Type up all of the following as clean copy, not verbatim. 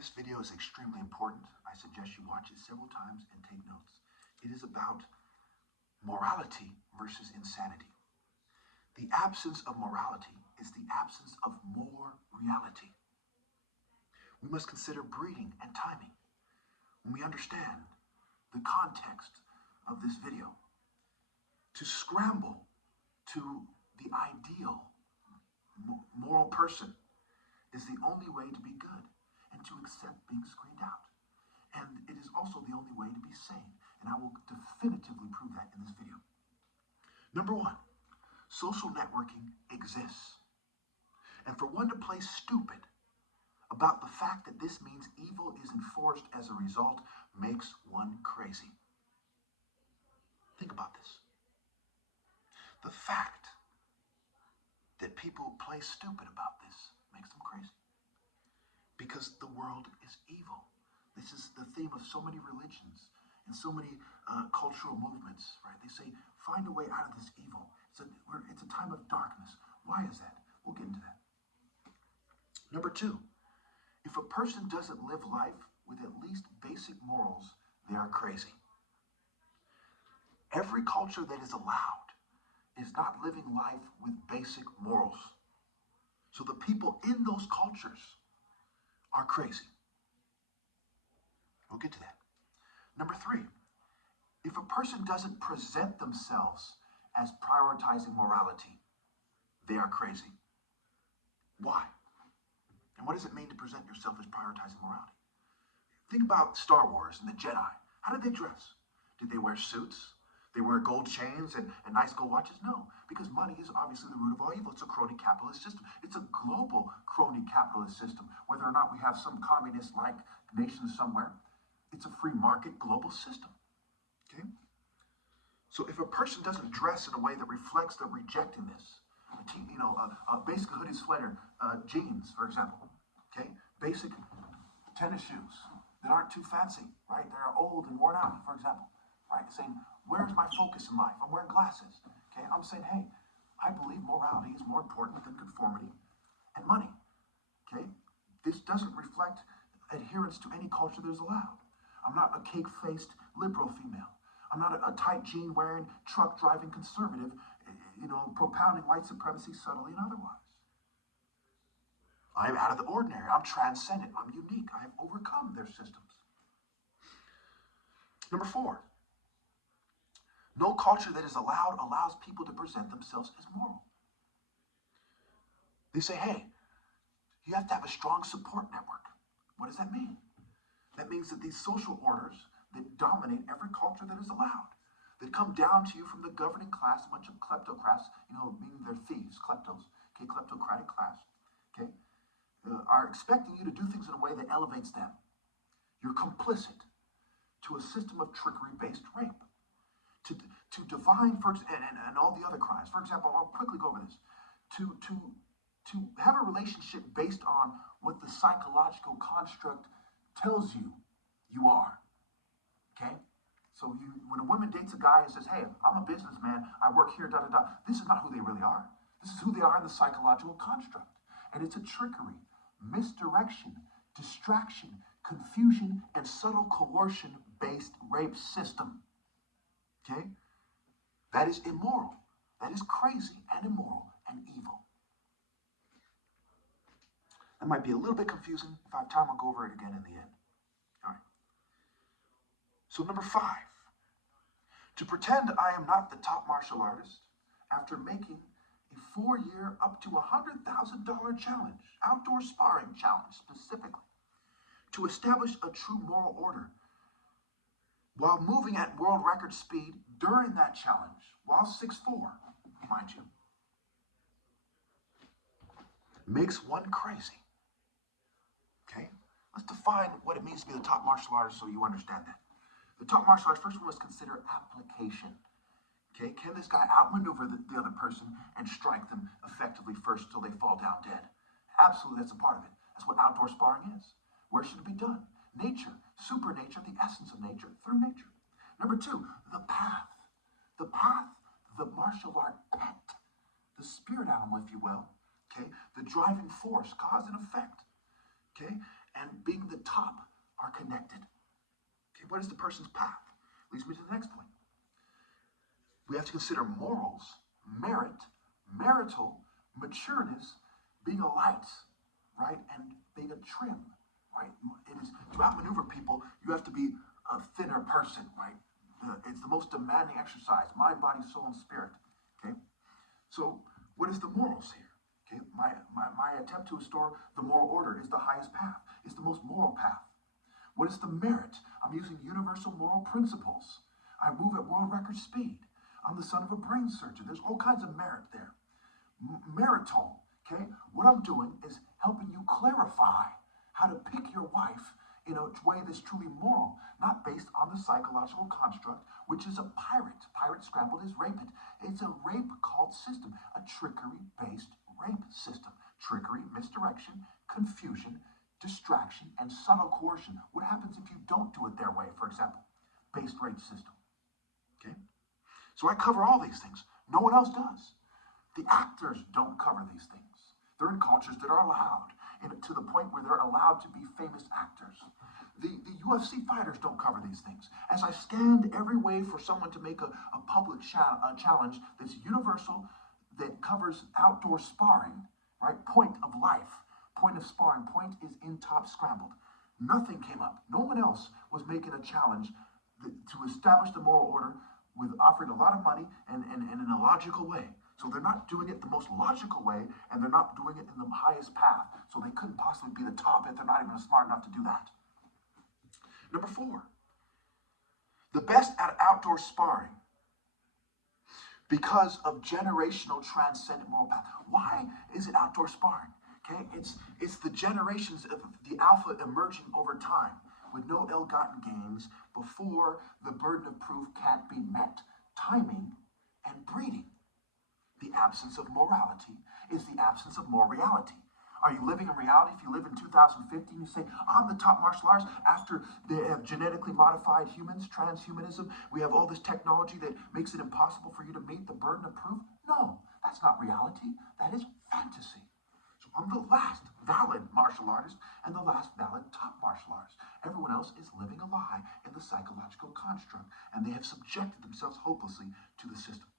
This video is extremely important. I suggest you watch it several times and take notes. It is about morality versus insanity. The absence of morality is the absence of more reality. We must consider breeding and timing when we understand the context of this video. To scramble to the ideal moral person is the only way to be good and to accept being screened out. And it is also the only way to be sane. And I will definitively prove that in this video. Number one, social networking exists. And for one to play stupid about the fact that this means evil is enforced as a result makes one crazy. Think about this. The fact that people play stupid about this makes them crazy. Because the world is evil. This is the theme of so many religions and so many cultural movements, right? They say, find a way out of this evil. It's a time of darkness. Why is that? We'll get into that. Number two, if a person doesn't live life with at least basic morals, they are crazy. Every culture that is allowed is not living life with basic morals. So the people in those cultures are crazy. We'll get to that. Number three, if a person doesn't present themselves as prioritizing morality, they are crazy. Why? And what does it mean to present yourself as prioritizing morality? Think about Star Wars and the Jedi. How did they dress? Did they wear suits? They wear gold chains and nice gold watches? No, because money is obviously the root of all evil. It's a crony capitalist system. It's a global crony capitalist system. Whether or not we have some communist-like nation somewhere, it's a free market global system. Okay? So if a person doesn't dress in a way that reflects they're rejecting this, basic hoodie sweater, jeans, for example, okay? Basic tennis shoes that aren't too fancy, right? They're old and worn out, for example, right? Saying, where's my focus in life? I'm wearing glasses, okay? I'm saying, hey, I believe morality is more important than conformity and money, okay? This doesn't reflect adherence to any culture that is allowed. I'm not a cake-faced liberal female. I'm not a tight jean-wearing, truck-driving conservative, propounding white supremacy subtly and otherwise. I am out of the ordinary. I'm transcendent. I'm unique. I have overcome their systems. Number four, no culture that is allowed allows people to present themselves as moral. They say, hey, you have to have a strong support network. What does that mean? That means that these social orders that dominate every culture that is allowed, that come down to you from the governing class, a bunch of kleptocrats, meaning they're thieves, kleptos, okay, kleptocratic class, okay, are expecting you to do things in a way that elevates them. You're complicit to a system of trickery-based rape, to define, and all the other crimes. For example, I'll quickly go over this. To have a relationship based on what the psychological construct tells you you are, okay? So when a woman dates a guy and says, hey, I'm a businessman, I work here, this is not who they really are. This is who they are in the psychological construct. And it's a trickery, misdirection, distraction, confusion, and subtle coercion-based rape system, okay? That is immoral. That is crazy and immoral and evil. That might be a little bit confusing. If I have time, I'll go over it again in the end. All right. So number five, to pretend I am not the top martial artist after making a 4-year, up to $100,000 challenge, outdoor sparring challenge specifically, to establish a true moral order while moving at world record speed during that challenge, while 6'4", mind you, makes one crazy. Okay? Let's define what it means to be the top martial artist so you understand that. The top martial artist, first we must consider application. Okay? Can this guy outmaneuver the other person and strike them effectively first until they fall down dead? Absolutely, that's a part of it. That's what outdoor sparring is. Where should it be done? Nature, supernature, the essence of nature, through nature. Number two, the path. The path, the martial art pet, the spirit animal, if you will, okay? The driving force, cause and effect, okay? and being the top are connected. Okay, what is the person's path? Leads me to the next point. We have to consider morals, merit, marital, matureness, being a light, right, and being a trim, right? It is to outmaneuver people. You have to be a thinner person, right? It's the most demanding exercise: mind, body, soul, and spirit. Okay, so what is the morals here? Okay, my attempt to restore the moral order is the highest path. It's the most moral path. What is the merit? I'm using universal moral principles. I move at world record speed. I'm the son of a brain surgeon. There's all kinds of merit there. Marital, okay? What I'm doing is helping you clarify how to pick your wife in a way that's truly moral, not based on the psychological construct, which is a pirate. Pirate scrambled is rapid. It's a rape called system, a trickery-based rape system. Trickery, misdirection, confusion, distraction, and subtle coercion. What happens if you don't do it their way, for example? Based rape system, okay? So I cover all these things. No one else does. The actors don't cover these things. They're in cultures that are allowed, and to the point where they're allowed to be famous actors. The UFC fighters don't cover these things. As I scanned every way for someone to make a public challenge that's universal, that covers outdoor sparring, right? Point of life, point of sparring, point is in top scrambled. Nothing came up. No one else was making a challenge to establish the moral order with offering a lot of money and in a logical way. So they're not doing it the most logical way, and they're not doing it in the highest path. So they couldn't possibly be the top if they're not even smart enough to do that. Number 4, the best at outdoor sparring because of generational transcendent moral path. Why is it outdoor sparring? Okay, it's the generations of the alpha emerging over time with no ill-gotten gains before the burden of proof can't be met. Timing and breeding. The absence of morality is the absence of more reality. Are you living in reality? If you live in 2050 and you say, I'm the top martial artist after they have genetically modified humans, transhumanism, we have all this technology that makes it impossible for you to meet the burden of proof? No, that's not reality. That is fantasy. So I'm the last valid martial artist and the last valid top martial artist. Everyone else is living a lie in the psychological construct, and they have subjected themselves hopelessly to the system.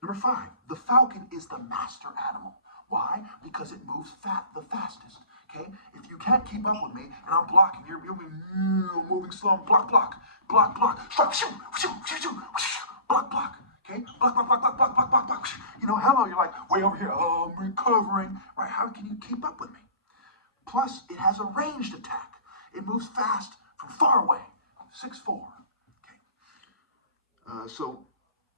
Number 5, the falcon is the master animal. Why? Because it moves the fastest. Okay? If you can't keep up with me and I'm blocking, you're moving slow, block, stop, shoot, block. Okay? Block. You know, hello, you're like, way over here, oh, I'm recovering. Right? How can you keep up with me? Plus, it has a ranged attack. It moves fast from far away. 6'4". Okay. So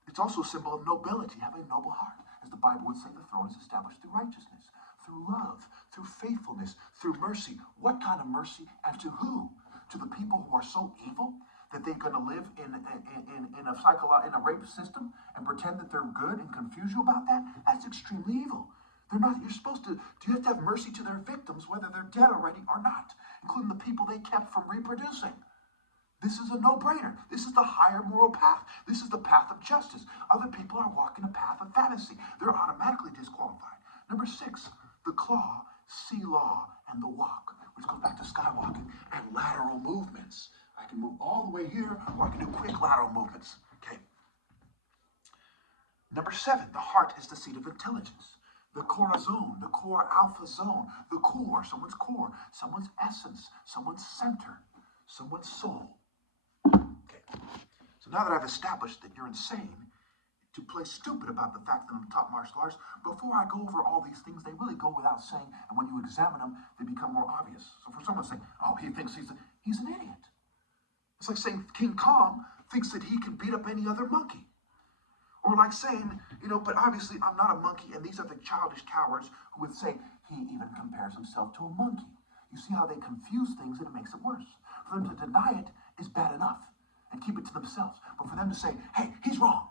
it's also a symbol of nobility, having a noble heart. As the Bible would say, the throne is established through righteousness, through love, through faithfulness, through mercy. What kind of mercy, and to who? To the people who are so evil that they're going to live in a rape system and pretend that they're good and confuse you about that? That's extremely evil. They're not. You're supposed to. You have to have mercy to their victims, whether they're dead already or not, including the people they kept from reproducing. This is a no-brainer. This is the higher moral path. This is the path of justice. Other people are walking a path of fantasy. They're automatically disqualified. Number 6, the claw, sea law, and the walk, which goes back to skywalking and lateral movements. I can move all the way here, or I can do quick lateral movements. Okay. Number 7, the heart is the seat of intelligence. The corazon, the core alpha zone, the core, someone's essence, someone's center, someone's soul. Okay. So now that I've established that you're insane, to play stupid about the fact that I'm top martial artist, before I go over all these things, they really go without saying, and when you examine them, they become more obvious. So for someone to say, oh, he thinks he's an idiot. It's like saying King Kong thinks that he can beat up any other monkey. Or like saying, but obviously I'm not a monkey, and these are the childish cowards who would say he even compares himself to a monkey. You see how they confuse things, and it makes it worse. For them to deny it is bad enough and keep it to themselves. But for them to say, hey, he's wrong,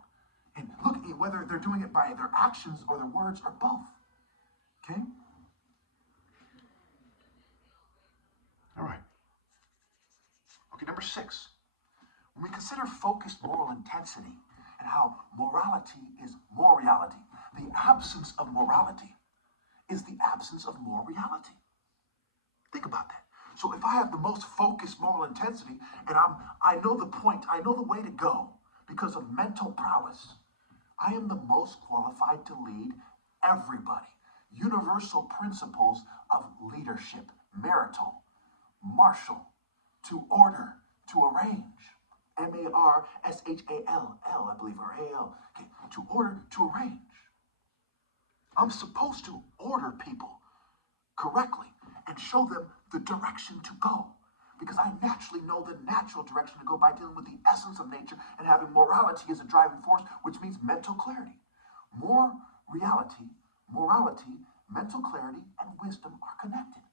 and look, whether they're doing it by their actions or their words or both. Okay? All right. Okay, number 6. When we consider focused moral intensity and how morality is more reality, the absence of morality is the absence of more reality. Think about that. So if I have the most focused moral intensity and I know the point, I know the way to go because of mental prowess, I am the most qualified to lead everybody. Universal principles of leadership, marital, martial, to order, to arrange. Marshall, I believe, or AL. Okay, to order, to arrange. I'm supposed to order people correctly and show them the direction to go. Because I naturally know the natural direction to go by dealing with the essence of nature and having morality as a driving force, which means mental clarity. More reality, morality, mental clarity, and wisdom are connected.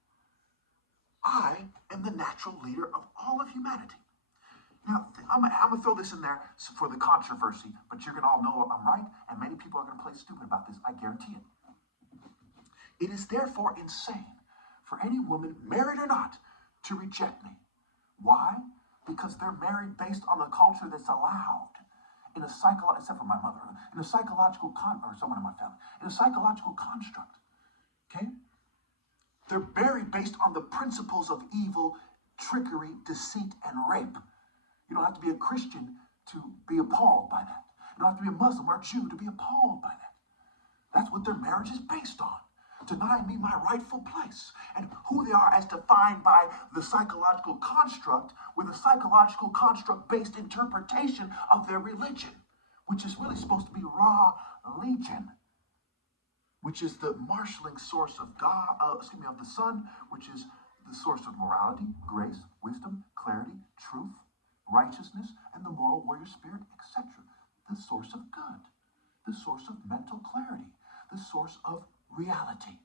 I am the natural leader of all of humanity. Now, I'm going to throw this in there for the controversy, but you're going to all know I'm right, and many people are going to play stupid about this, I guarantee it. It is therefore insane for any woman, married or not, to reject me. Why? Because they're married based on the culture that's allowed in a psychological, except for my mother, in a psychological or someone in my family, in a psychological construct. Okay? They're married based on the principles of evil, trickery, deceit, and rape. You don't have to be a Christian to be appalled by that. You don't have to be a Muslim or a Jew to be appalled by that. That's what their marriage is based on. Denying me my rightful place and who they are as defined by the psychological construct with a psychological construct-based interpretation of their religion, which is really supposed to be raw legion, which is the marshaling source of God, of the Son, which is the source of morality, grace, wisdom, clarity, truth, righteousness, and the moral warrior spirit, etc. The source of good, the source of mental clarity, the source of reality.